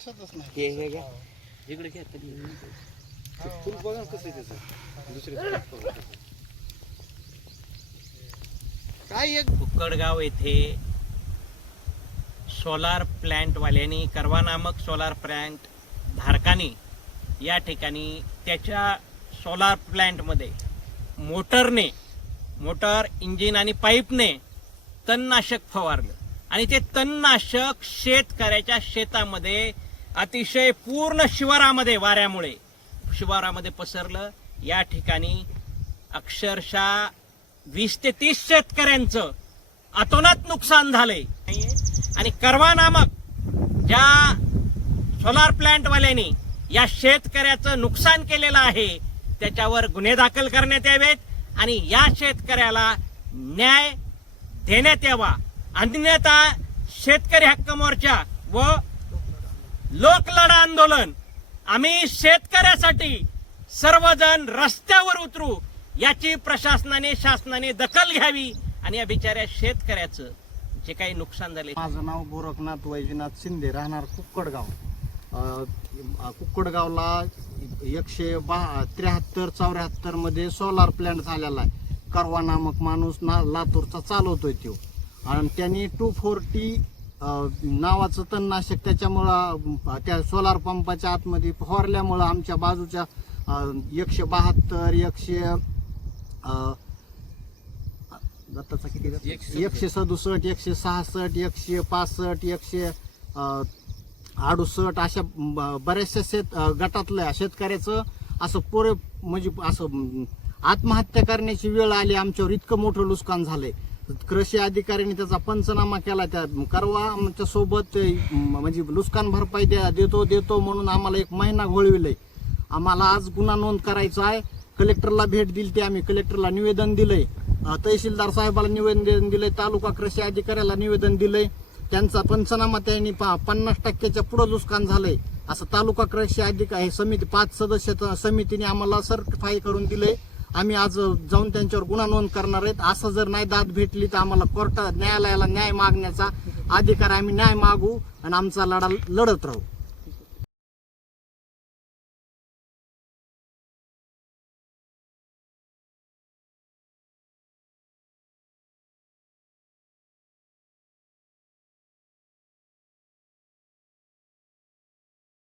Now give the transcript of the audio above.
दिसतच नाही. हे हे घ्या इकडे घ्या तरी फुल बघा कसं आहे त्याचं दुसरे काय एक कुक्कडगाव येथे सोलार प्लॅन्ट वाल्यांनी करवा नामक सोलार प्लॅन्ट धारकांनी या ठिकाणी त्याच्या सोलार प्लॅन्टमध्ये मोटर इंजिन आणि पाईपने तणनाशक फवारलं आणि ते तणनाशक शेतकऱ्याच्या शेतामध्ये अतिशय पूर्ण शिवारामध्ये वाऱ्यामुळे शिवारामध्ये पसरलं. या ठिकाणी अक्षरशः 20 ते 30 शेतकऱ्यांचं अतोनात नुकसान झालंय आणि करवा नामक ज्या सोलार प्लॅन्ट वाल्यांनी या शेतकऱ्याचं नुकसान केलेलं आहे त्याच्यावर गुन्हे दाखल करण्यात यावेत आणि या शेतकऱ्याला न्याय देण्यात यावा. अन्यथा शेतकरी हक्क मोर्चा व लोकलढा आंदोलन आम्ही शेतकऱ्यासाठी सर्वजण रस्त्यावर उतरू. याची शासनाने दखल घ्यावी आणि या बिचाऱ्या शेतकऱ्याचं जे काही नुकसान झाले. माझं नाव गोरखनाथ वैजनाथ शिंदे, राहणार कुक्कडगाव. कुक्कडगावला 173-74 मध्ये सोलार प्लॅन्ट झालेला आहे. करवा नामक माणूस लातूरचा चालवतोय तो आणि त्यांनी 240 नावाचं तणनाशक त्याच्यामुळं त्या सोलार पंपाच्या आतमध्ये फवारल्यामुळं आमच्या बाजूच्या 172 167 166 165 168 अशा बऱ्याचशा गटातल्या शेतकऱ्याचं असं म्हणजे असं आत्महत्या करण्याची वेळ आली. आमच्यावर इतकं मोठं नुकसान झालंय. कृषी अधिकाऱ्यांनी त्याचा पंचनामा केला. त्या करवा आमच्या सोबत म्हणजे नुकसान भरपाई देतो म्हणून आम्हाला 1 महिना घोळविलंय. आम्हाला आज गुन्हा नोंद करायचा आहे. कलेक्टरला भेट दिली ते आम्ही कलेक्टरला निवेदन दिलंय, तहसीलदार साहेबाला निवेदन दिलंय, तालुका कृषी अधिकाऱ्याला निवेदन दिलंय. त्यांचा पंचनामा त्यांनी 50% पुढं नुकसान झालंय असं तालुका कृषी अधिकारी समिती 5 सदस्य समितीने आम्हाला सर्टिफाय करून दिले. आम्ही आज जाऊन त्यांच्यावर गुन्हा नोंद करणार आहेत. असं जर नाही दाद भेटली तर आम्हाला कोर्टात न्यायालयाला न्याय मागण्याचा अधिकार, आम्ही न्याय मागू आणि आमचा लढा लढत राहू.